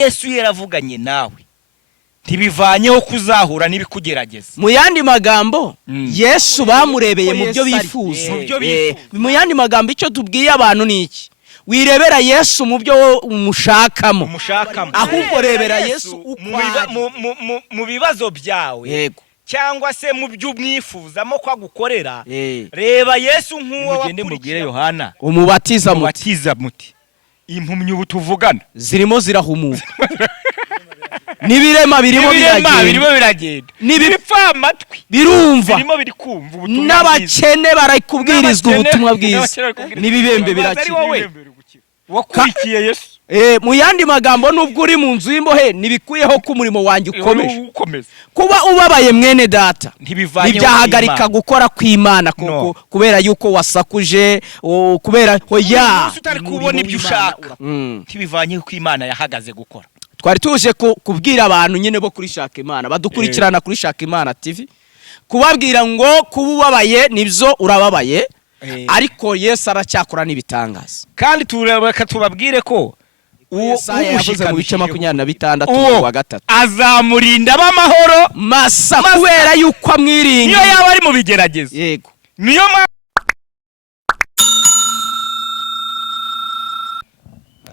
Yesu yaravuganye nawe ntibivanyeho kuzahura n'ibikugerageza. Mu yandi magambo Yesu bamurebeye mu byo bifuza. Mu yandi magambo icyo tubwiye abantu ni iki? Wirebera Yesu mu byo umushakamo, ahubwo rebera Yesu mu bibazo byawe cyangwa se mu byo umwifuzamo ko agukorera. Reba Yesu nk'uwo wagende mubwire Yohana umubatiza muti impumyi ubu tuvugana zirimo zirahumuka nibirema birimo biragenda n'ibipfa amatwi birumva birimo biri kumva ubutumwa n'abakene barakubwirizwa ubutumwa bwiza n'ibibembe birakira wakurikiye Yesu. Mu yandi magambo nubwo uri mu nzu y'imbohe nibikuyeho ko umurimo wanjye ukomeje. Kuba ubabaye mwene data ntibyahagarika gukora kw'Imana kubera yuko wasakuje kubera hoya utari kubona ibyo ushaka ntibivanye ko Imana yahagaze gukora. Twari tuje kubwira abantu nyine bo kuri Shaka Imana badukurikirana kuri Shaka Imana TV kubabwira ngo kuba ubabaye nibyo urababaye ariko Yesu aracyakora n'ibitangaza kandi tubabwire ko yavuze mu bice 26 wa gatatu azamurinda b'amahoro masa kubera yuko amwirinda niyo yaba ari mu bigeragezo. Yego niyo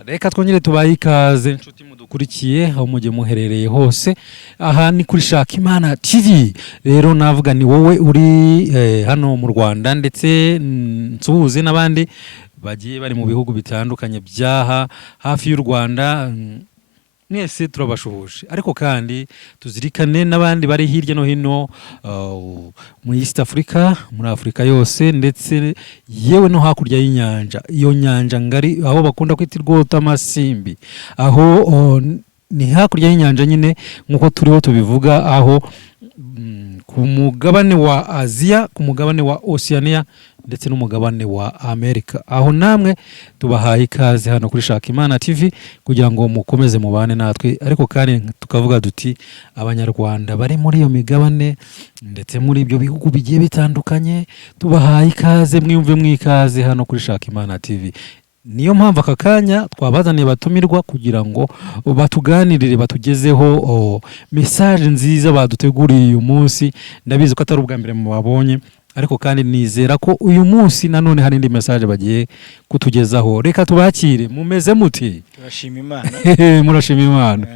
reka twongere tubaye ikaze inshuti mudukurikiye aho mujye muherereye hose. Aha ni kuri Shaka Imana TV. Rero navuga ni wowe uri hano mu Rwanda ndetse nsuhuze n'abandi bagiye bari mu bihugu bitandukanye byaha hafi y'u Rwanda. Mwese turabashuhuje ariko kandi tuzirikane n'abandi bari hirya no hino muri East Africa, muri Afrika yose ndetse yewe no hakurya y'inyanja, iyo nyanja ngari aho bakunda kwita Rwota Masimbi, aho ni hakurya y'inyanja nyine nkuko turiho tubivuga, aho ku mugabane wa Asia, ku mugabane wa Oceania ndetse n'umugabane wa Amerika. Aho namwe tubahaye ikaze hano kuri Shaka Imana TV kugira ngo mukomeze mubane natwe, ariko kandi tukavuga duti abanyarwanda bari muri iyo migabane ndetse muri ibyo bihugu bigiye bitandukanye tubahaye ikaze, mwiyumve mwikaze hano kuri Shaka Imana TV. Niyo mpamvu aka kanya twabazaniye batumirwa kugira ngo batuganirire, batugezeho message nziza baduteguriye uyu munsi. Ndabizi ko atari ubwa mbere mubabonye, ariko kandi nizera ko uyu munsi nanone hari indi message bagiye kutugezaho. Reka tubakire. Mumeze muti? Turashima Imana. Murashima Imana.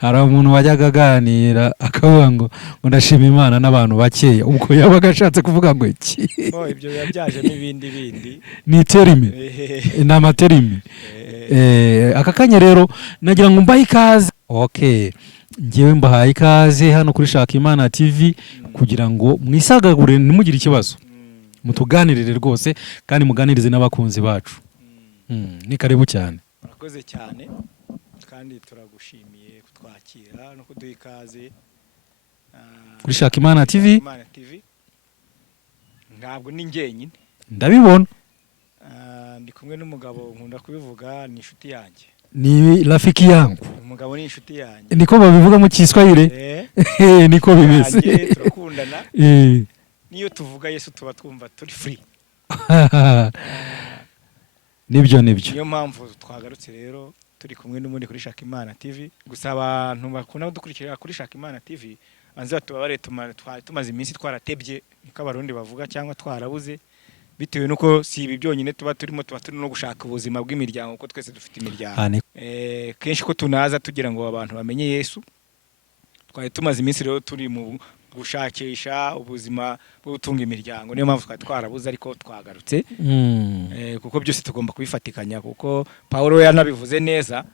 Hari umuntu wajyaga aganira akavuga ngo ndashima Imana n'abantu bakeya, ubwo yabaga ashatse kuvuga ngo iki? Ibyo yabyaje n'ibindi bindi ni terime n'amaterime. Aka kanya rero nagira ngo mbahe ikaze. Okay, ngewe mbahaye ikaze hano kuri Shaka Imana TV kugira ngo mwisagagure nimugire ikibazo, mutuganirire rwose kandi muganirize n'abakunzi bacu. Ni karibu cyane. Murakoze cyane kandi turagushimiye kutwakira no kuduha ikaze kuri Shaka Imana TV. Ntabwo ni njyenyine, ndabibona ndi kumwe n'umugabo nkunda kubivuga, ni inshuti yanjye, ni rafiki yangu. Umugabo ni inshuti yanjye, niko babivuga mu Kiswahili. Niko bimeze. Turakundana. Niyo tuvuga Yesu tuba twumva turi free. Nibyo niyo mpamvu twagarutse rero turi kumwe n'umundi kuri Shaka Imana TV. Gusa abantu bakunda dukurikira kuri Shaka Imana TV anza tubabare tumaze iminsi twaratebye, niko abarundi bavuga, cyangwa twarabuze bitewe nuko si ibi byonyine tuba turi no gushaka ubuzima bw'imiryango, kuko twese dufite imiryango. Kenshi ko tunaza tugira ngo abantu bamenye Yesu, twari tumaze iminsi rero turi mu gushakisha ubuzima bwo gutunga imiryango. Niyo mpamvu twarabuze ariko twagarutse. Kuko byose tugomba kubifatikanya, kuko Paulo yanabivuze neza,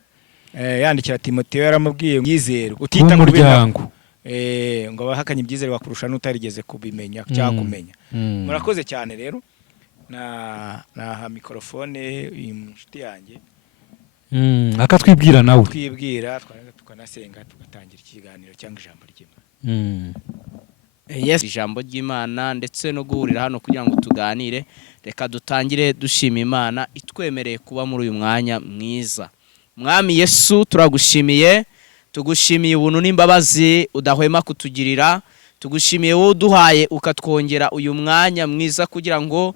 yandikira Timoteyo yaramubwiye yizera utita ku muryango, ngo abahakanye ibyizere bakurusha n'utarigeze kubimenya cyangwa kumenya. Murakoze cyane rero. Na mikrofone inshuti yanjye akatwibwira nawe, twibwira tukanasenga tugatangira ikiganiro cyangwa ijambo ry'Imana. Yes, ijambo ry'Imana ndetse no guhurira hano kugira ngo tuganire. Reka dutangire dushima Imana itwemereye kuba muri uyu mwanya mwiza. Mwami Yesu, turagushimiye, tugushimiye ubuntu n'imbabazi udahwema kutugirira. Tugushimiye wowe uduhaye ukatwongera uyu mwanya mwiza kugira ngo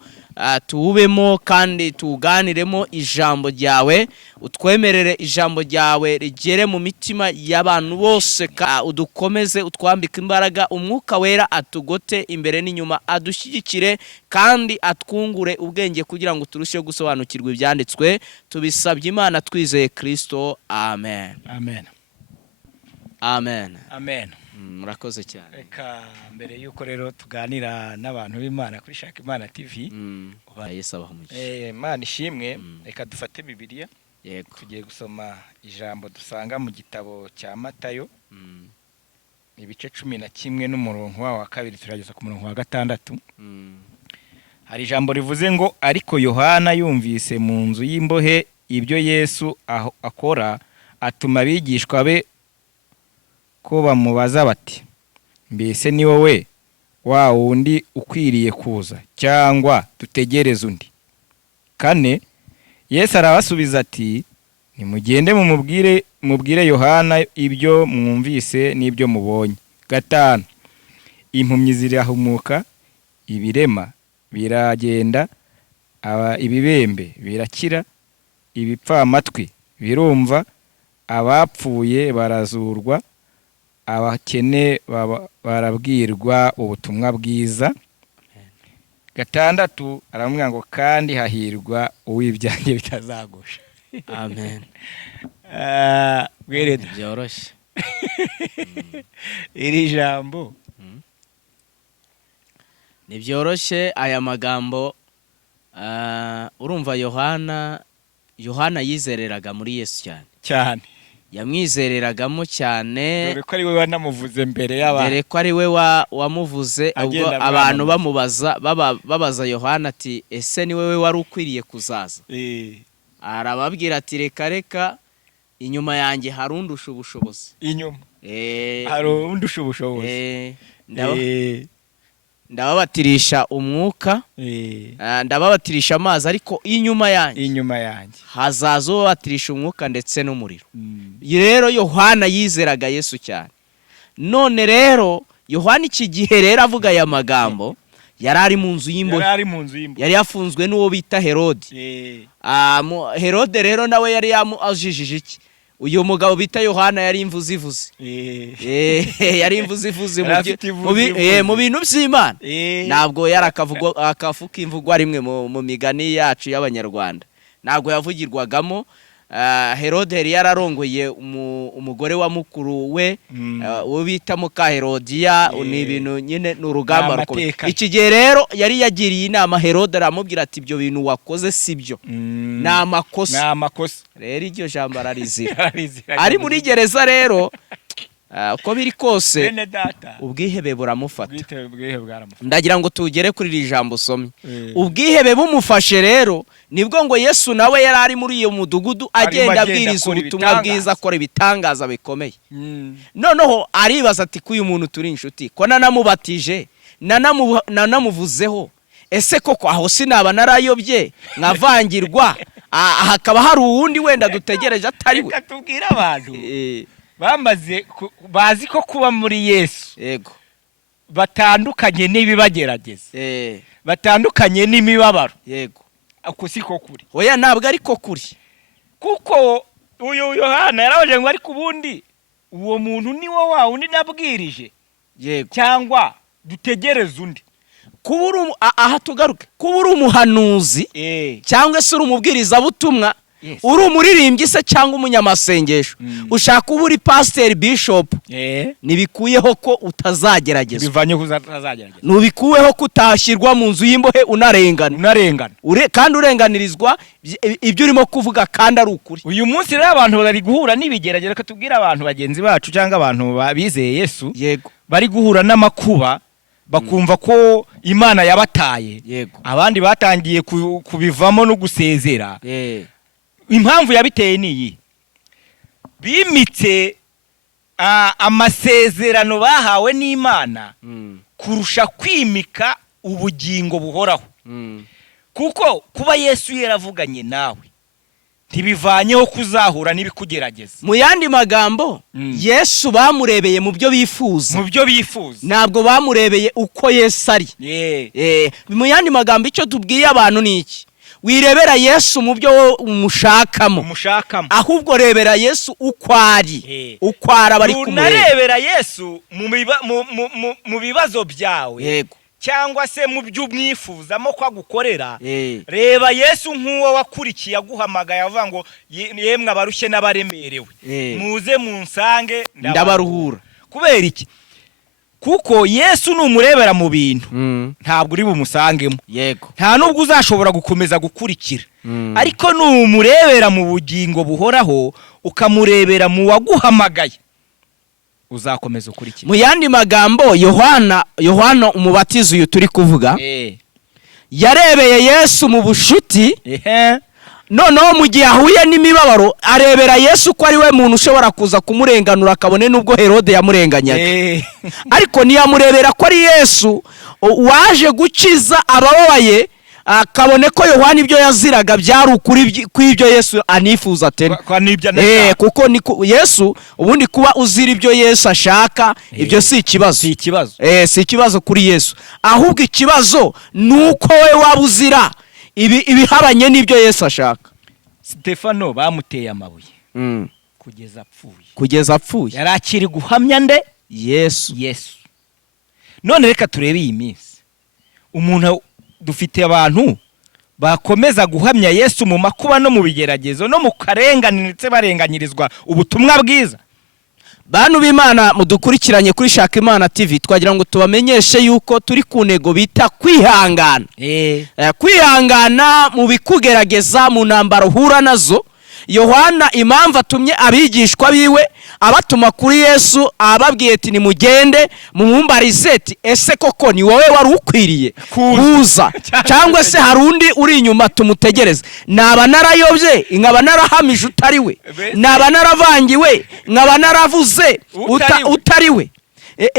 tuwubemo kandi tuwuganiremo ijambo ryawe, utwemerere ijambo ryawe rigere mu mitima y'abantu bose, udukomeze, utwambike imbaraga, umwuka wera atugote imbere n'inyuma, adushyigikire kandi atwungure ubwenge kugira ngo turusheho gusobanukirwa ibyanditswe. Tubisabye Imana twizeye Kristo. Amen. Amen. Amen. Amen. Murakoze cyane. Reka mbere yuko rero tuganira n'abantu b'Imana kuri Shaka Imana TV, Yesu abaha umugisha. Imana ishimwe. Reka dufate Bibiliya. Yego. Tugiye gusoma ijambo dusanga mu gitabo cya Matayo, ibice 11 n'umurongo wa 2 turageza ku murongo wa 6. Hari ijambo rivuze ngo, ariko Yohana yumvise mu nzu y'imbohe ibyo Yesu akora, atuma abigishwa be ko bamubaza bati, mbese ni wowe wa wundi ukwiriye kuza, cyangwa dutegereze undi? 4, Yesu arabasubiza ati, nimugende mubwire Yohana ibyo mwumvise n'ibyo mubonye. 5, impumyi zirahumuka, ibirema biragenda, ibibembe birakira, ibipfamatwi birumva, abapfuye barazurwa, abakene barabwirwa ubutumwa bwiza. 6, aramubwira ngo kandi hahirwa uw'ibyanjye bitazagusha. Amen. Byoroshye. Iri jambo ni byoroshye aya magambo. Urumva Yohana yizereraga muri Yesu cyane. Yamwizereragamo cyane, dore ko ari we wanamuvuze mbere y'abantu. Dore ko ari we wamuvuze, ubwo abantu babaza Yohana ati, ese ni wowe wari ukwiriye kuzaza? Arababwira ati, reka inyuma yanjye hari undusha ubushobozi. Inyuma hari undusha ubushobozi. Ndababatirisha umwuka, ndababatirisha amazi, ariko inyuma yanjye hazaza ubabatirisha umwuka ndetse n'umuriro. Rero Yohana yizeraga Yesu cyane. None rero Yohana iki gihe rero avuga aya magambo, yari ari mu nzu y'imbohe, yari yafunzwe n'uwo bita Herode. Herode rero nawe yari yamujijije iki? Uyu mugabo bita Yohana yari imvuzi ivuze. Yari imvuzi ivuze mu bintu by'Imana. Ntabwo yari akavuga imvugwa rimwe mu migani yacu y'Abanyarwanda. Ntabwo yavugirwagamo. Herode yari yararongoye umugore wa mukuru we, uwo bita muka Herodiya. Ni ibintu nyine n'urugamba rukomeye. Iki gihe rero yari yagiriye inama Herode, aramubwira ati, ibyo bintu wakoze sibyo, ni amakosa. Rero iryo jambo ararizira. Ari muri gereza rero, uko biri kose ubwihebe buramufata. Ndagira ngo tugere kuri iri jambo usomye. Ubwihebe bumufashe rero, nibwo ngo Yesu nawe yari ari muri iyo mudugudu agenda abwiriza ubutumwa bwiza, akora ibitangaza bikomeye. Noneho aribaza ati, ko uyu muntu turi inshuti, ko nanamubatije nanamuvuzeho, ese koko aho sinaba narayobye nkavangirwa, hakaba hari uwundi wenda dutegereje atari we? Tubwira abantu bazi ko kuba muri Yesu, yego, batandukanye n'ibibagerageza, batandukanye n'imibabaro, yego, ako siko kuri. Oya, ntabwo ariko kuri, kuko uyu Yohana yarabaje ngo, ariko ubundi uwo muntu ni wo wa undi nabwirije, yego, cyangwa dutegereze undi? Aha tugaruke, kuba uri umuhanuzi cyangwa se uri umubwiriza butumwa, uri umuririmbyi se cyangwa umunyamasengesho, ushaka kuba uri pasiteri, bishop, ntibikuyeho ko utazagerageza. Bivanye ko utazagerageza. Ntibikuyeho ko utashyirwa mu nzu y'imbohe unarengana. Kandi urenganirizwa ibyo urimo kuvuga kandi ari ukuri. Uyu munsi rero abantu bari guhura n'ibigerageza. Reka tubwire abantu bagenzi bacu cyangwa abantu bizeye Yesu, yego, bari guhura n'amakuba, bakumva ko Imana yabataye. Yego. Abandi batangiye kubivamo no gusezera. Impamvu yabiteye ni iyi: bimitse amasezerano bahawe n'Imana kurusha kwimika ubugingo buhoraho. Kuko kuba Yesu yaravuganye nawe, ntibivanyeho kuzahura n'ibikugerageza. mu yandi magambo Yesu bamurebeye mu byo bifuza, ntabwo bamurebeye uko Yesu ari. Mu yandi magambo icyo tubwiye abantu ni iki: wirebera Yesu mu byo umushakamo, ahubwo rebera Yesu uko ari, uko bari kumureba. Unarebera Yesu mu bibazo byawe, yego, cyangwa se mu byo umwifuzamo ko agukorera. Reba Yesu nk'uwo wakurikiye aguhamagaye avuga ngo yemwe abarushye n'abaremerewe, muze munsange ndabaruhura. Kubera iki? Kuko Yesu numurebera mu bintu ntabwo uri bumusangemo, yego, nta nubwo uzashobora gukomeza gukurikira. Ariko numurebera mu bugingo buhoraho, ukamurebera mu waguhamagaye, uzakomeza ukurikira. Mu yandi magambo Yohana umubatizo uyu turi kuvuga yarebeye Yesu mu bushuti, noneho mu gihe ahuye n'imibabaro arebera Yesu ko ari we muntu ushobora kuza kumurenganura, akabone n'ubwo Herode yamurenganyaga. Ariko ntiyamurebera ko ari Yesu waje gukiza abababaye, akabone ko Yohana ibyo yaziraga byari ukuri kw'ibyo Yesu anifuza tena. Kuko Yesu ubundi kuba uzira ibyo Yesu ashaka, ibyo si ikibazo. Si ikibazo kuri Yesu, ahubwo ikibazo nuko we wabuzira ibihabanye n'ibyo Yesu ashaka. Stefano bamuteye amabuye kugeza apfuye. Yari akiri guhamya nde? Yesu. None reka turebe iyi minsi. Umuntu dufite abantu bakomeza guhamya Yesu mu makuba no mu bigeragezo no mu karengane ndetse barenganyirizwa ubutumwa bwiza. Bantu b'Imana mudukurikiranye kuri Shaka Imana TV, twagira ngo tubamenyeshe yuko turi ku ntego bita kwihangana. Kwihangana mu bikugerageza, mu ntambaro uhura nazo. Yohana impamvu atumye abigishwa biwe abatuma kuri Yesu, ababwiye ati nimugende mumumbarize ati ese koko ni wowe wari ukwiriye kuza cyangwa se hari undi uri inyuma tumutegereze? Naba narayobye, nkaba narahamije utari we, naba naravangiwe, nkaba naravuze utari we,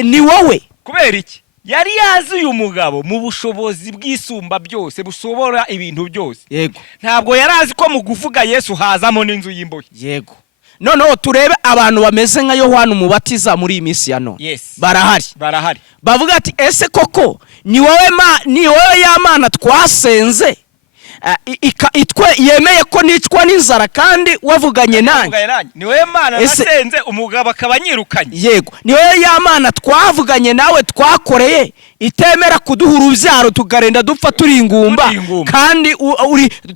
ni wowe. Kubera iki? Yari yazi uyu mugabo mu bushobozi bw'isumba byose, busobora ibintu byose. Yego. Ntabwo yarazi ko mu kuvuga Yesu hazamo n'inzu y'imbohe. Yego. Noneho turebe abantu bameze nka Yohana umubatiza muri iyi minsi ya none. Barahari. Bavuga ati ese koko ni wowe ya Mana twasenze, itwe yemeye ko nicwa n'inzara kandi wavuganye nanjye? Ni wowe Mana nasenze umugabo akabanyirukanye? Yego. Ni wowe ya Mana twavuganye nawe twakoreye itemera kuduha urubyaro tugarenda dupfa turi ingumba, kandi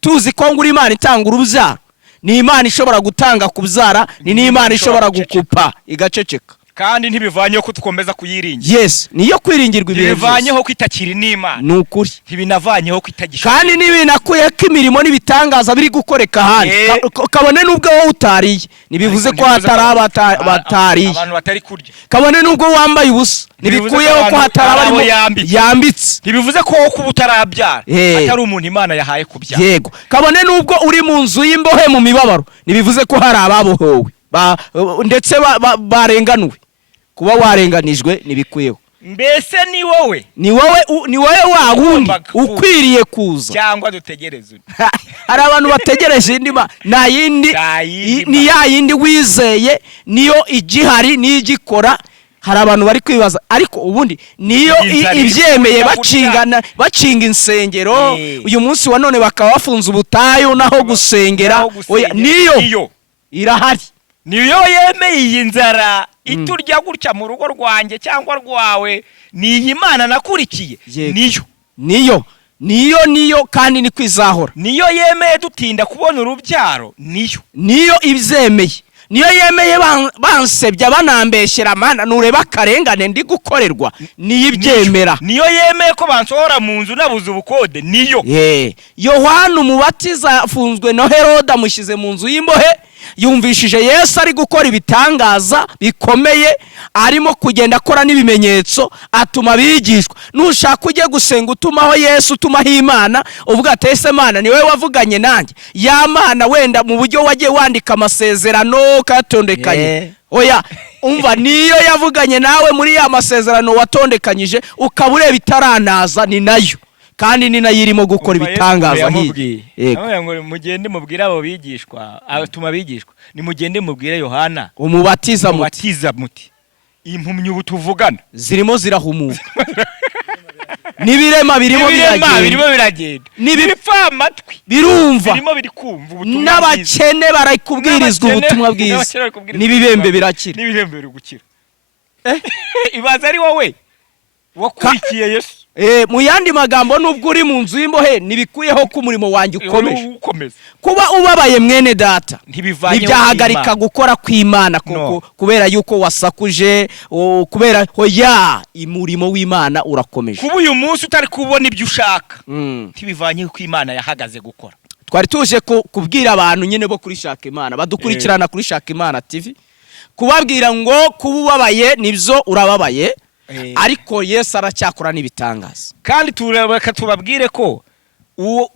tuzi ko nguri Imana itanga urubyaro? Ni Imana ishobora gutanga kubyara, ni Imana ishobora gukupa igaceceka. Kandi ntibivanyeho ko tukomeza kuyiringira. Yes, niyo kwiringirwa ibihe byose. Bivanyeho ko itakiri n'Imana. Ni ukuri. Ntibinavanyeho ko itagishoboye. Kandi nibinakuye ko imirimo n'ibitangaza biri gukoreka handi, kabone nubwo wowe utariye, nibivuze ko hatari batariye. Abantu batari kurya. Kabone nubwo wambaye ubusa, nibikuyeho ko hatari abarimo yambitse. Nibivuze ko kuba utarabyara atari umuntu Imana yahaye kubyara. Yego. Kabone nubwo uri mu nzu y'imbohe mu mibabaro, nibivuze ko hari ababohowe ndetse barenganuwe. Kuba warenganijwe nibikuyeho. Mbese ni wowe wa wundi ukwiriye kuza cyangwa dutegereze? Hari abantu bategereje indima na yindi, ni ya yindi wizeye niyo igihari n'igikora. Hari abantu bari kwibaza, ariko ubundi niyo ibyemeye bacinga insengero, uyu munsi wa none bakaba bafunze ubutayu naho gusengera. Niyo irahari. Niyo yemeye iyi nzara iturya gutya mu rugo rwanjye cyangwa rwawe, ni iyi Mana nakurikiye. Niyo kandi ni kwizahora. Niyo yemeye dutinda kubona urubyaro. Niyo ibyemeye. Niyo yemeye bansebya banambeshyera Mana nureba akarengane ndi gukorerwa. Niyo ibyemera. Niyo yemeye ko bansohora mu nzu nabuze ubukode. Niyo. Yohana umubatiza afunzwe na Herode, amushyize mu nzu y'imbohe. Yumvishije Yesu ari gukora ibitangaza bikomeye, arimo kugenda akora n'ibimenyetso, atuma bigishwa. Nushaka ujye gusenga utumaho Yesu, utumaho Imana, uvuga ati ese Mana ni wowe wavuganye nanjye? Ya Mana wenda mu buryo wagiye wandika amasezerano katondekanye. Oya, umva niyo yavuganye nawe muri ya masezerano watondekanyije, ukaba ureba itaranaza, ni nayo. kandi ni nayo irimo gukora ibitangaza nk'iyi. Yego ngo mugende mubwire abo bigishwa, atuma bigishwa, ni mugende mubwire Yohana umubatiza muti impumyi ubu tuvugana zirimo zirahumuka n'ibirema birimo biragenda n'ibipfa amatwi birumva birimo biri kumva ubutumwa, n'abakene barikubwirizwa ubutumwa bwiza, n'ibibembe birakira, n'ibibembe biri gukira. Ibaza ari wowe wakurikiye Yesu. Mu yandi magambo nubwo uri mu nzu y'imbohe ntibikuyeho ko umurimo wanjye ukomeje. Kuba ubabaye mwene data ntibyahagarika gukora kw'Imana kubera yuko wasakuje, kubera hoya umurimo w'Imana urakomeje. Kuba uyu munsi utari kubona ibyo ushaka ntibivanye ko Imana yahagaze gukora. Twari tuje kubwira abantu nyine bo kuri Shaka Imana badukurikirana kuri Shaka Imana TV, kubabwira ngo kuba ubabaye nibyo urababaye, ariko Yesu aracyakora n'ibitangaza. Kandi tubabwire ko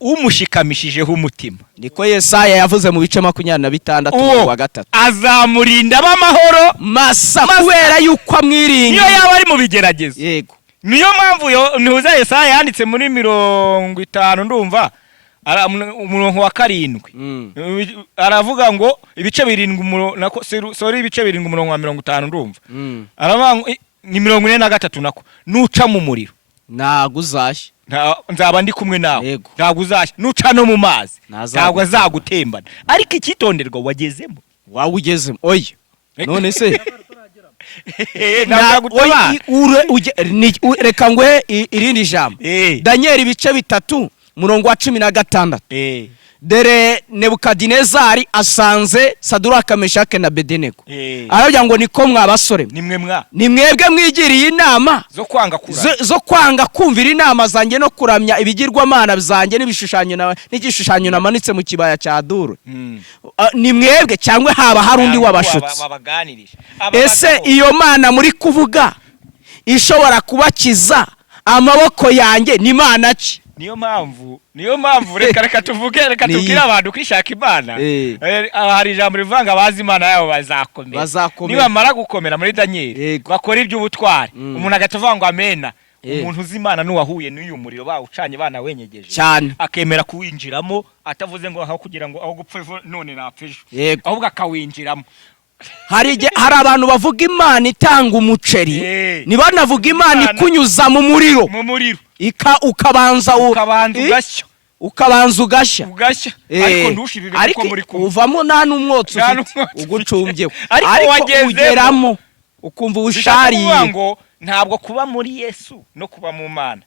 umushikamishije umutima, niko Yesaya yavuze mu bice 26 azamurinda b'amahoro masa kubera yuko amwiringiye. Niyo yaba ari mu bigeragezo. Yego. Niyo mpamvu ntuza Yesaya yanditse muri 50 ndumva umurongo wa 7 aravuga ngo ibice 7 ibice 7 umurongo wa 50 ndumva aravuga ni 43 nako nuca mu muriro ntago uzashya, nzaba ndi kumwe nawe, ntago uzashya, nuca no mu mazi ntago azagutembana, ariko ikitonderwa wagezemo, wawugezemo. Oya none se reka ngwe irindi jambo. Daniel ibice 3 umurongo wa 16 dere Nebukadinezari asanze Saduraka, Meshake na Abedenego, aravuga ngo niko mwabasore ni mwebwe mwigiriye inama zo kwanga kumvira inama zanjye no kuramya ibigirwamana byanjye n'igishushanyo namanitse mu kibaya cya Duru. Ni mwebwe cyangwa haba hari undi wabashutse? Ese iyo mana muri kuvuga ishobora kubakiza amaboko yanjye ni mana ki? Niyo mpamvu reka tubwire abantu kwishaka Imana. Hari ijambo rivanga abazi Imana yabo bazakomera. Niba mara gukomera muri Daniel bakora iby'ubutwari, umuntu agatavuga ngo amena, umuntu uzi Imana n'uwahuye n'uyu muriro bawucanye bana wenyegeje cyane akemera kuwinjiramo, atavuze ngo aho kugira ngo aho gupfa none napfejo, ahubwo akawinjiramo. Hari abantu bavuga Imana itanga umuceri, nibanavuga Imana ikunyuza mu muriro ukabanza ugashya, ariko ntushirire uko muri kumwe, uvamo nta n'umwotsi ugucumbyeho, ariko ugeramo ukumva ubushariye. Ntabwo kuba muri Yesu no kuba mu Mana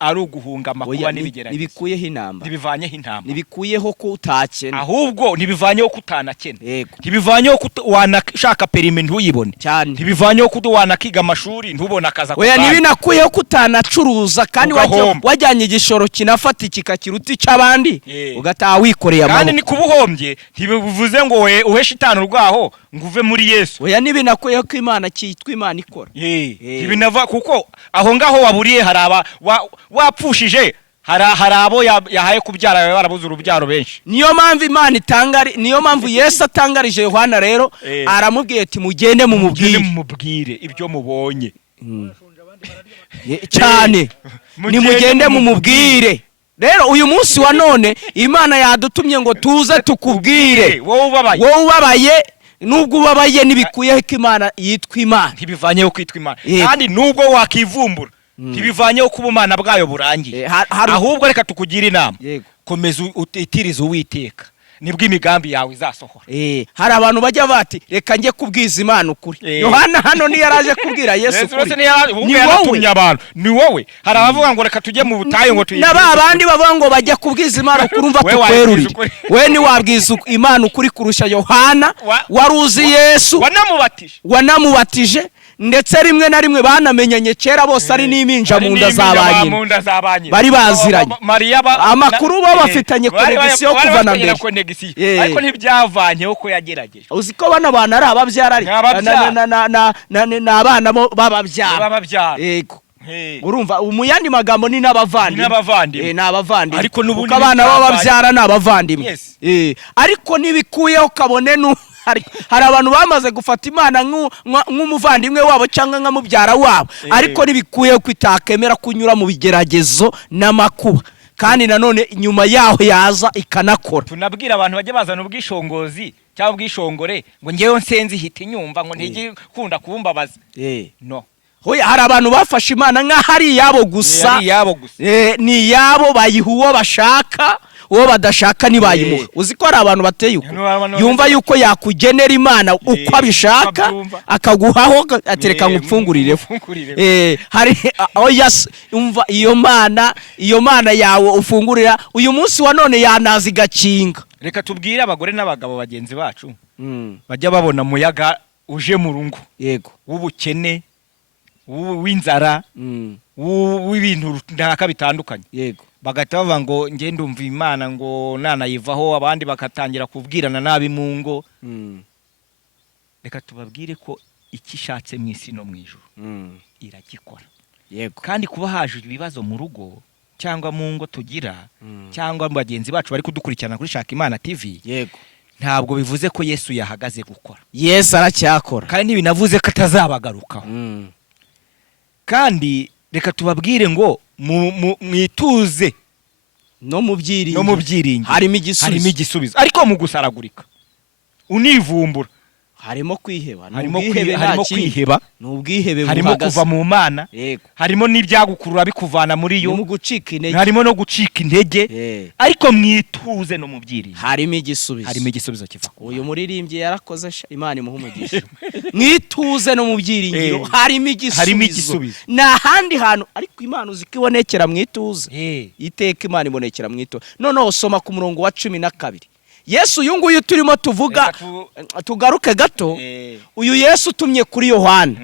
ari uguhunga amakuba n'ibigeragezo. Nibikuyeho intambara, nibivanyeho intambara, nibikuyeho ko utakena, ahubwo nibivanyeho ko utanakena, nibivanyeho ko wanashaka perime ntuyibone, nibivanyeho ko wanakiga amashuri ntubona akaza. Oya nibinakuyeho ko utanacuruza kandi wajyanye igishoro kinafata kikakiruta icy'abandi ugataha wikoreye amaboko. Kandi ni kubuhombye ntibivuze ngo uheshe itanu rwaho nguve muri Yesu. Oya nibinakuyeho ko Imana cyitwa Imana ikora. Ibinava kuko aho ngaho waburiye haraba wapfushije, hari abo yahaye kubyara barabuze urubyaro benshi. Niyo mpamvu Yesu atangarije Yohana rero aramubwiye ati mugende mumubwire ibyo mubonye cyane, ni mugende mumubwire. Rero uyu munsi wa none Imana yadutumye ngo tuze tukubwire, wowe ubabaye nubwo ubabaye nibikuyeho ko Imana yitwa Imana, ntibivanyeho kwitwa Imana. Kandi nubwo wakivumbura ntibivanyeho kuba Imana bwayo burangiye, ahubwo reka tukugira inama, komeza utitirize Uwiteka nibwo imigambi yawe izasohora. Hari abantu bajya bati reka njye kubwiza Imana ukuri. Yohana hano ni yaraje kubwira Yesu ukuri, ni wowe. Hari abavuga ngo reka tujye mu butayu ngo tuyibwire, n'abandi bavuga ngo bajya kubwiza Imana ukuri. Umva tukwerurire, we ni wabwiza Imana ukuri kurusha Yohana waruzi Yesu, wanamubatije ndetse rimwe na rimwe banamenyanye kera bose ari n'impinja mu nda z'abanyina bari baziranye. Amakuru bo bafitanye konegisiyo kuva na mbere, ariko ntibyavanyeho ko yagerageje. Uzi ko bana bana ari ababyara n'abana b'ababyara. Yego, urumva mu yandi magambo ni n'abavandimwe, ariko n'ubundi abana b'ababyara n'abavandimwe. Ariko nibikuyeho kabone hari abantu bamaze gufata Imana nk'umuvandimwe wabo cyangwa nka mubyara wabo, ariko ntibikuye ko itakemera kunyura mu bigeragezo n'amakuba, kandi nanone nyuma yaho yaza ikanakora. Tunabwira abantu bajye bazana ubwishongozi cyangwa ubwishongore ngo ngewe nsenzi hita inyumva ngo ntigi kunda kubumbabaza. No, hoya hari abantu bafashe Imana nk'aho ari iyabo gusa, ni iyabo, bayiha uwo bashaka, uwo badashaka ntibayimuha. Uzi ko hari abantu bateye uko, yumva yuko yakugenera Imana uko abishaka akaguhaho atereka ngupfungurireho. Hari umva iyo Mana yawe ufungurira uyu munsi wa none yanazi gakinga. Reka tubwire abagore n'abagabo bagenzi bacu bajya babona muyaga uje mu rungu, yego, w'ubukene, w'inzara, w'ibintu ntaka bitandukanye, yego, bagahita bavuga ngo nge ndumva Imana ngo nanayivaho, abandi bakatangira kubwirana nabi mu ngo. Reka tubabwire ko ikishatse mu isi no mu ijuru iragikora, yego, kandi kuba haje ibibazo mu rugo cyangwa mu ngo tugira cyangwa bagenzi bacu bari kudukurikirana kuri Shaka Imana TV, yego, ntabwo bivuze ko Yesu yahagaze gukora. Yesu aracyakora, kandi ntibinavuze ko atazabagarukaho. Kandi reka tubabwire ngo mwituze no mu byiringiro harimo igisubizo, ariko mu gusaragurika univumbura harimo kwiheba, n'ubwihebe, harimo kuva mu Mana, harimo n'ibyagukurura bikuvana muri yo, harimo no gucika intege, ariko mwituze no mu byiringiro harimo igisubizo kiva. Uyu muririmbyi yarakoze, Imana imuha umugisha. Mwituze no mu byiringiro harimo igisubizo. Nta handi hantu, ariko Imana uzi ko ibonekera mwituze, iteka Imana ibonekera mwituze. Noneho soma ku murongo wa 12. Yesu uyu nguyu turimo tuvuga, tugaruke gato, uyu Yesu utumye kuri Yohana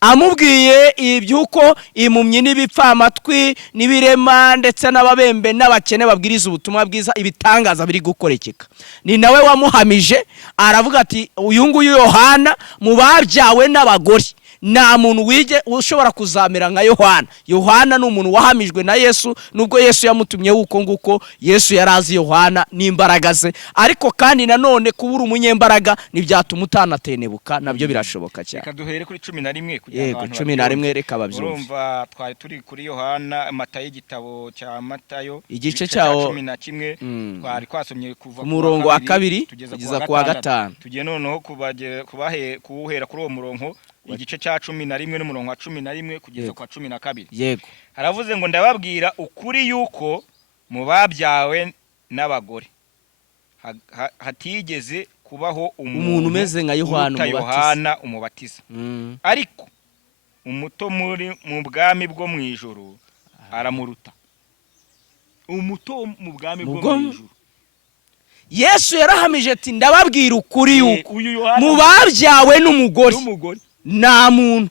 amubwiye ibyuko impumyi n'ibipfamatwi n'ibirema ndetse n'ababembe n'abakene babwiriza ubutumwa bwiza, ibitangaza biri gukorekeka. Ni nawe wamuhamije, aravuga ati uyu nguyu Yohana mu babyawe n'abagore nta muntu wige ushobora kuzamera nka Yohana. Yohana ni umuntu wahamijwe na Yesu, nubwo Yesu yamutumye uko nguko. Yesu yarazi Yohana n'imbaraga ze, ariko kandi nanone kubura umunyembaraga ntibyatuma utanatenebuka, nabyo birashoboka cyane. Reka duhere kuri 11 kugira ngo 11 reka babyumve. Urumva twari turi kuri Yohana, Matayo, igitabo cya Matayo igice cyawo 11 twari kwasomye kuva ku murongo wa 2 kugeza ku wa 5. Tugiye noneho kuhera kuri uwo murongo igice cya 11 n'umurongo wa 11 kugeza kwa 12. Yego, haravuze ngo ndababwira ukuri yuko mu babyawe n'abagore hatigeze kubaho umuntu umeze nka Yohana umubatiza, ariko umuto mu bwami bwo mu ijuru aramuruta. Umuto mu bwami bwo mu ijuru. Yesu yarahamije ati ndababwira ukuri yuko mu babyawe n'umugore nta muntu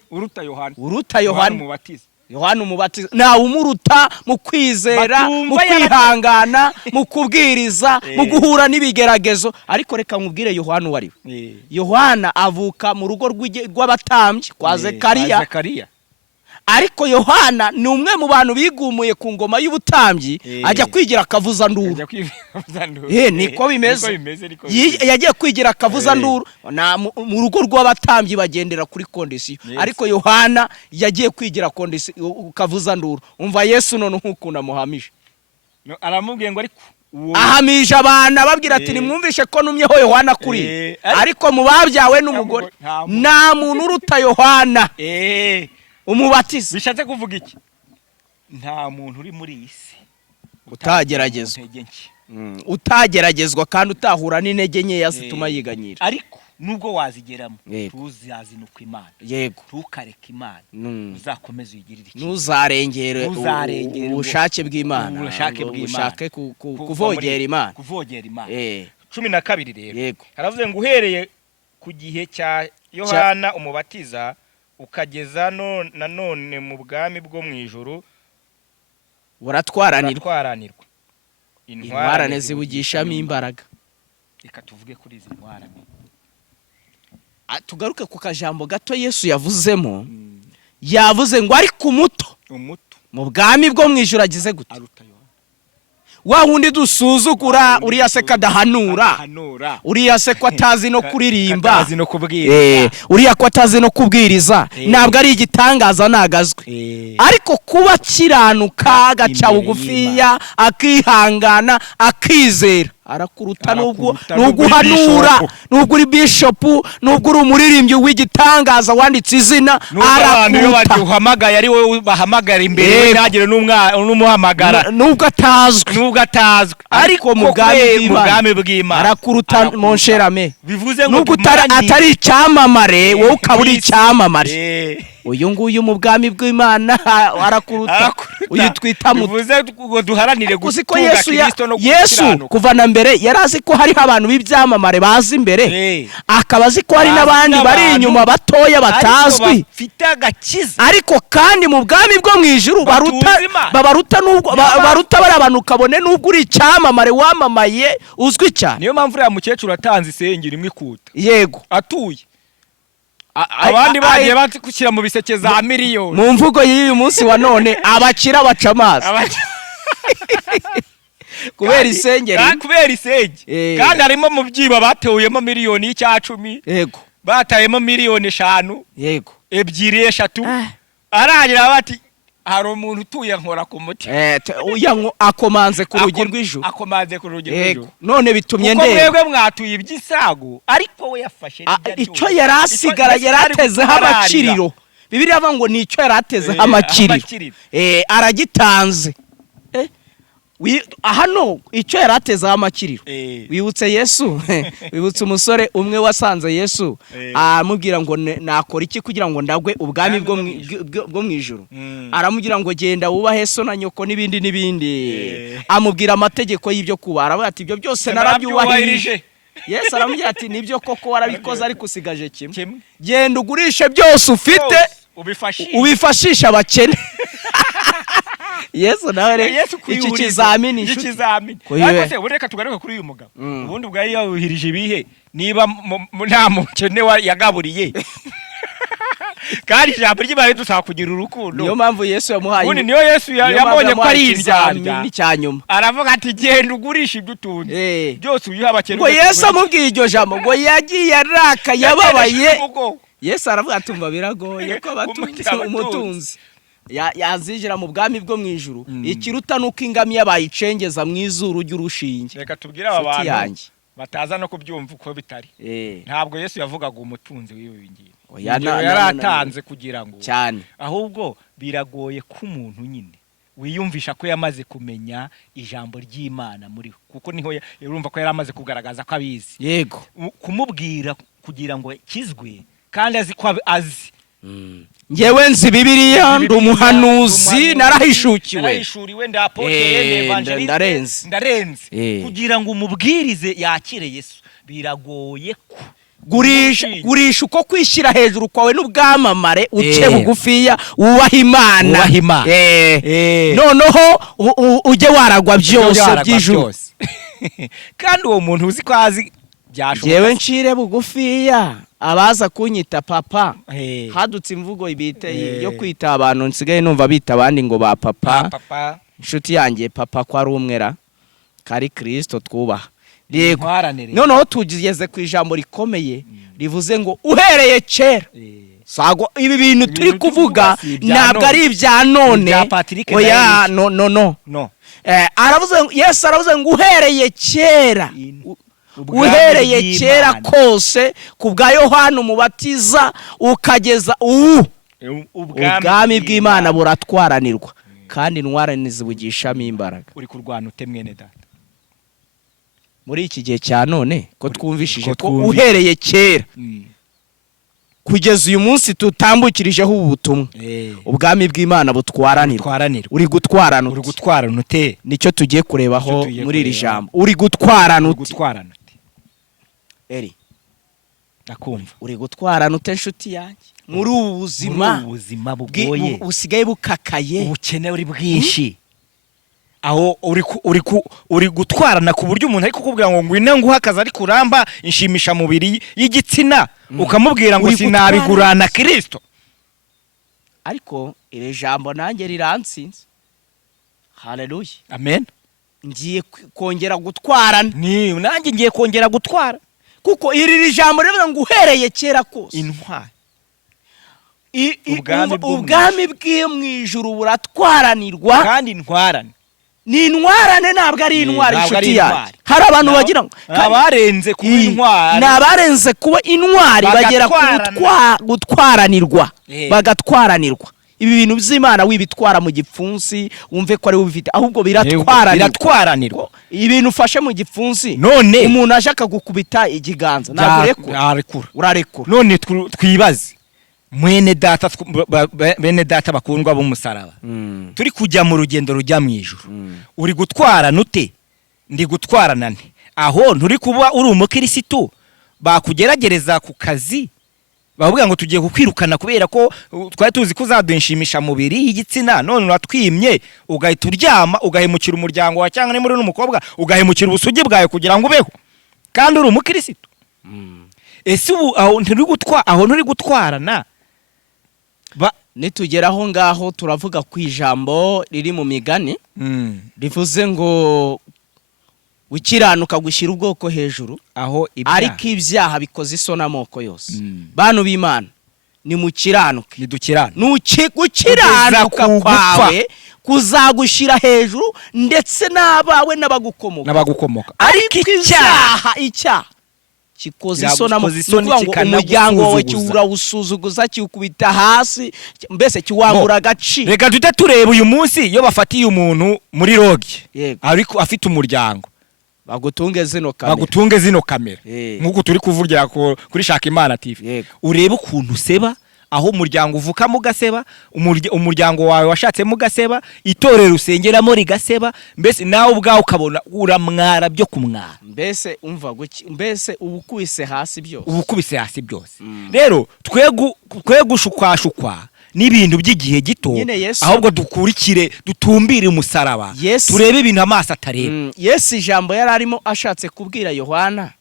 uruta Yohana umubatiza, ntawe umuruta mu kwizera, mu kwihangana, mu kubwiriza, mu guhura n'ibigeragezo. Ariko reka nkubwire Yohana wari we. Yohana avuka mu rugo rw'abatambyi kwa Zekariya. Ariko Yohana ni umwe mu bantu bigumuye ku ngoma y'ubutambyi, ajya kwigira akavuza nduru. Niko bimeze. Yagiye kwigira akavuza nduru, mu rugo rw'abatambyi bagendera kuri kondisiyo. Ariko Yohana yagiye kwigira kondisiyo kavuza nduru. Umva Yesu none nk'ukunda muhamije. Aramubwiye ngo ariko ahamije abana babwira ati nimwumvishe ko numyeho Yohana kuri, ariko mu babyawe n'umugore nta muntu uruta Yohana umubatiza. Bishatse kuvuga iki? Nta muntu uri muri isi utageragezwa kandi utahura n'intege nkeya zituma yiganyira. Ariko nubwo wazigeramo tuzazinuka Imana, yego, tukareka Imana, uzakomeza uyigirire iki, ntuzarengere ubushake bw'Imana, ushake kuvogera Imana. 12 rero haravuze ngo uhereye ku gihe cya Yohana umubatiza ukageza nanone mu bwami bwo mu ijuru buratwaranirwa. Intwarane zibugishamo imbaraga. Reka tuvuge kuri izi ntwarane, tugaruke ku kajambo gato Yesu yavuzemo. Yavuze ngo ariko umuto mu bwami bwo mu ijuru agize gute? wa wundi dusuzugura uriya se kadahanura Hanura. uriya se ko atazi no kuririmba Atazi no kubwiriza. uriya ko atazi no kubwiriza ntabwo ari igitangaza nagazwe ariko kuba kiranuka agaca bugufiya akihangana akizera arakuruta nubwo uhanura nubwo uri bishop nubwo uri umuririmbyi w'igitangaza wanditse izina arakuruta uhamagaye ari wowe bahamagara imbere ntagire n'umuhamagara nubwo atazwi ariko mu bwami bw'Imana arakuruta mon cher ami bivuze ngo nubwo atari icyamamare wowe ukaba uri icyamamare uyu nguyu mu bwami bw'Imana arakuruta uyu twita bivuze ngo duharanire gutunga Kristo no Yesu kuva na mbere yarazi ko hari abantu b'ibyamamare bazi imbere akaba azi ko hari n'abandi bari inyuma batoya batazwi ariko kandi mu bwami bwo mu ijuru babaruta nubwo baruta bari abantu kabone nubwo uri icyamamare wamamaye uzwi cyane niyo mpamvu uriya mukecuru atanze isengeri imwe ikuta yego atuye abandi bagiye bakushyira mu biseke za miliyoni mu mvugo y'uyu munsi wa none abakira baca amazi kubera isengeri kandi harimo mu byiba batewuyemo miliyoni y'Icyacumi yego batayemo miliyoni 5 yego 2 3 aragira bati hari umuntu utuye nkora ku muti akomanze ku rugi rw'ijuru none bitumye ndebe mwebwe mwatuye iby'isago ariko we yafashe icyo yarasigara yaratezeho amakiriro Bibiliya avuga ngo nicyo yaratezeho amakiriro aragitanze hano icyo yaratezeho amakiriro wibutse Yesu wibutse umusore umwe wasanze Yesu amubwira ngo nakora iki kugira ngo ndagwe ubwami bwo mu ijuru aramubwira ngo genda wubahe so na nyoko n'ibindi amubwira amategeko y'ibyo kubara aravuga ati ibyo byose narabyubahirije Yesu aramubwira ati nibyo koko warabikoze ariko usigaje kimwe genda ugurishe byose ufite ubifashisha abakene Yesu nawe iki kizamini ariko se ureka tugaruke kuri uyu mugabo ubundi bwari yawuhirije ibihe niba nta mukene yagaburiye kandi ijambo ry'Imana dusaba kugira urukundo niyo mpamvu Yesu yamuhaye ubundi niyo Yesu yabonye ko ari iryarya n'icyanyuma aravuga ati genda ugurisha ibyo utunze byose uyiha abakene ngo Yesu amubwiye iryo jambo ngo yagiye araka yababaye Yesu aravuga ati umva biragoye ko abatunze umutunzi yazijira mu bwami bwo mu ijuru ikiruta nuko ingamiya bayicengeza mu izuru ry'urushinge reka tubwire aba bantu bataza no kubyumva uko bitari ntabwo Yesu yavugaga umutunzi w'ibingibi yaratanze kugira ngo cyane ahubwo biragoye ko umuntu nyine wiyumvisha ko yamaze kumenya ijambo ry'Imana muri kuko niho urumva ko yaramaze kugaragaza ko abizi yego kumubwira kugira ngo kizwe kandi azi ko azi ngewe nzi Bibiliya ndi umuhanuzi narahishuriwe ndarenze kugira ngo umubwirize yakire Yesu biragoye ko gurisha uko kwishyira hejuru kwawe n'ubwamamare uce bugufiya wubaha Imana noneho ujye waragwa byose by'ijuru kandi uwo muntu uzi ko azi byashoboka jewe ncire bugufiya abaza kunyita papa hadutse imvugo ibite yo kwita abantu nsigaye numva bita abandi ngo ba papa inshuti yanjye papa ko ari umwera kari Kristo twubaha yego noneho tugeze ku ijambo rikomeye rivuze ngo uhereye kera sago ibi bintu turi kuvuga ntabwo ari ibya none oya no aravuze Yesu aravuze ngo uhereye kera uhereye kera kose ku bwa Yohana umubatiza ukageza ubwami bw'Imana buratwaranirwa kandi intwarane zibugishamo imbaraga uri kurwana ute mwene data muri iki gihe cya none ko twumvishije ko uhereye kera kugeza uyu munsi tutambukirijeho ubutumwa ubwami bw'Imana butwaranirwa uri gutwarana ute nicyo tugiye kurebaho muri iri jambo uri gutwarana ute eri ndakumva uri gutwarana ute nshuti yanjye muri ubu buzima bugoye usigaye bukakaye ubukene uri bwinshi aho uri gutwarana ku buryo umuntu ari kukubwira ngo ngwino nguhakaza ari kuramba inshimisha mubiri y'igitsina ukamubwira ngo sinabigurana Kristo ariko ire jambo nanjye riransinze haleluya amen ngiye kongera gutwarana. ni nanjye ngiye kongera gutwara Kuko iri jambo rivuga ngo uhereye kera kose intwari ubwami bw'iyo mu ijuru buratwaranirwa, kandi intwarane ni intwarane, ntabwo ari intwari. ntabwo ari inshuti yanjye, intwari. hari abantu bagira ngo abarenze kuba intwari, ni abarenze kuba intwari bagera ku gutwaranirwa, bagatwaranirwa. Ibi bintu by'Imana wibitwara mu gipfunsi wumve ko ari ubifite, ahubwo biratwaranirwa. Ibintu ufashe mu gipfunsi, none umuntu aje akagukubita ikiganza ntarekura, urarekura. none twibaze bene data bakundwa b'umusaraba, turi kujya mu rugendo rujya mu ijuru, uri gutwarana ute? ndi gutwarana nte? aho nturi kuba uri umukirisitu bakugeragereza ku kazi bavuga ngo tugiye kukwirukana kubera ko twari tuzi ko uzadunshimisha mubiri y'igitsina, none uratwimye, ugahita uryama, ugahemukira umuryango wa cyangwa nimuri n'umukobwa, ugahemukira ubusugi bwawe kugira ngo ubeho, kandi uri umukirisitu. Ese ubu aho nturi gutwarana nitugeraho ngaho turavuga ku ijambo riri mu Migani rivuze ngo ukiranuka gushyira ubwoko hejuru, aho ariko ibyaha bikoze isoni amoko yose. Bantu b'Imana, ni mukiranuke, gukiranuka kwawe kuzagushyira hejuru, ndetse n'abawe n'abagukomoka. Ariko icyaha kikoze isoni umuryango wawe, kiwusuzuguza, kiwukubita hasi, mbese kiwambura agaciro. Reka tujye tureba uyu munsi iyo bafatiye umuntu muri rogi ariko afite umuryango, bagutunge zino kamera nk'uko turi kuvugira kuri Shakimana TV, urebe ukuntu useba, aho umuryango uvukamo ugaseba, umuryango wawe washatsemo ugaseba, itorero usengeramo rigaseba, mbese nawe ubwawe ukabona uramwara byo kumwara, mbese umva mbese ubukubise hasi byose. Rero twe gushukwashukwa n'ibintu by'igihe gito, ahubwo dukurikire, dutumbire umusaraba, turebe ibintu amaso atareba. Yesu ijambo yari arimo ashatse kubwira Yohana,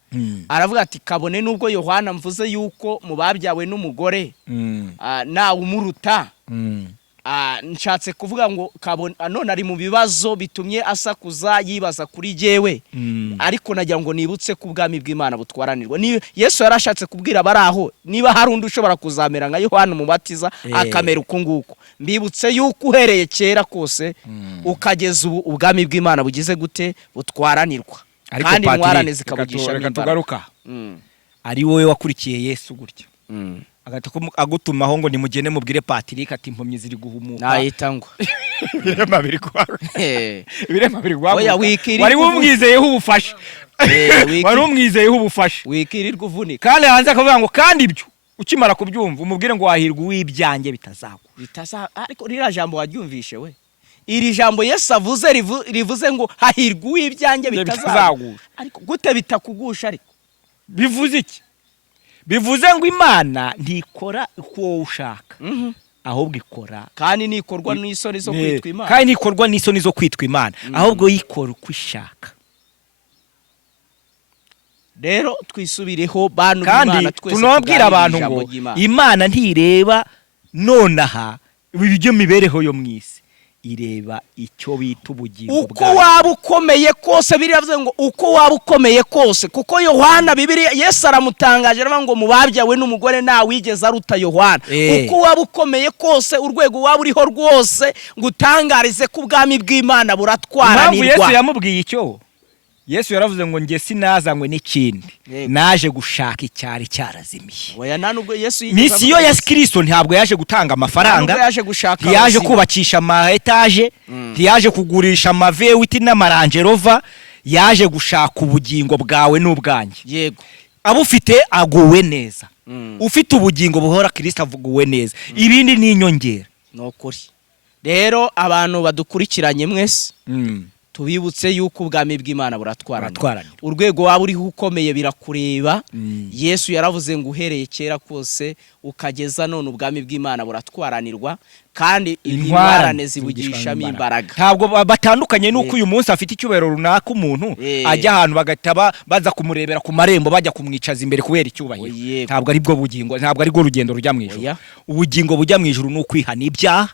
aravuga ati kabone nubwo Yohana mvuze yuko mu babyawe n'umugore nawe umuruta, nshatse kuvuga ngo none ari mu bibazo bitumye asakuza yibaza kuri jyewe, ariko nagira ngo nibutse ku bwami bw'Imana butwaranirwa. Yesu yarashatse kubwira bari aho, niba hari undi ushobora kuzamera nka Yohana umubatiza akamera uko nguko, mbibutse yuko uhereye kera kose ukageza ubu ubwami bw'Imana bugize gute? Butwaranirwa, kandi intwarane zikabugisha n'imbaraga. Ari wowe wakurikiye Yesu gutya, agutumaho ngo nimugende mubwire Patrick ati impumyi ziri guhumuka, nayitangwa birema biri kwawe, wari umwizeyeho ubufasha, wikirirwa uvunika, kandi hanze akavuga ngo kandi ibyo ukimara kubyumva umubwire ngo wahirwa uw'ibyanjye bitazagwa. Ariko rira jambo waryumvishe we, iri jambo Yesu avuze rivuze ngo hahirwa uw'ibyanjye bitazagwa, ariko gute bitakugusha? Ariko bivuze iki? Bivuze ngo Imana ntikora uko wowe ushaka, ahubwo ikora, kandi nikorwa n'isoni zo kwitwa Imana, kandi nikorwa n'isoni zo kwitwa Imana, ahubwo yikora uko ishaka. Rero twisubireho bantu b'Imana, twese tunabwira abantu ngo Imana ntireba nonaha ibyo mibereho yo mwisi, ireba icyo bita ubugingo bwawe. Uko waba ukomeye kose, biravuze ngo uko waba ukomeye kose, kuko Yohana Bibiliya Yesu aramutangaje aravuga ngo mu babyawe n'umugore nta wigeze aruta Yohana. Uko waba ukomeye kose, urwego waba uriho rwose, ngutangarize ko ubwami bw'Imana buratwaranirwa. Impamvu Yesu yamubwiye icyo, Yesu yaravuze ngo nge sinazanywe n'ikindi, naje gushaka icyari cyarazimiye. Misiyo ya Kristo ntabwo yaje gutanga amafaranga, yaje kubakisha ama etaje, yaje kugurisha amavewiti n'amarange rova, yaje gushaka ubugingo bwawe n'ubwanjye. Yego, abufite aguwe neza, ufite ubugingo buhora Kristo avuguwe neza, ibindi ni inyongera. Nokuri rero abantu badukurikiranye mwese, tubibutse yuko ubwami bw'Imana buratwaranirwa. Urwego waba uriho ukomeye birakureba. Yesu yaravuze ngo uhereye kera kose ukageza none ubwami bw'Imana buratwaranirwa, kandi intwarane zibugishamo imbaraga. Ntabwo batandukanye nuko uyu munsi afite icyubahiro runaka, umuntu ajya ahantu bagataba baza kumurebera ku marembo bajya kumwicaza imbere kubera icyubahiro. Ntabwo ari bwo bugingo, ntabwo ari bwo rugendo rujya mu ijuru. Ubugingo bujya mu ijuru ni ukwihana ibyaha,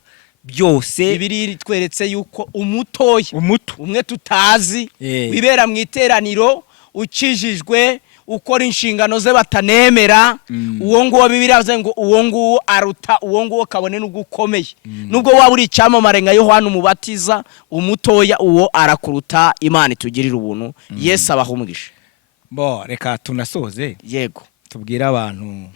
byose Bibiliya itweretse yuko umutoya umuto umwe tutazi wibera mu iteraniro ukijijwe ukora inshingano ze batanemera uwo nguwo Bibiliya yavuze ngo uwo nguwo aruta uwo nguwo kabone n'ubwo ukomeye nubwo waba uri icyamamare nka Yohana Umubatiza umutoya uwo arakuruta. Imana itugirira ubuntu. Yesu abahumugisha. bo reka tunasoze Yego tubwire abantu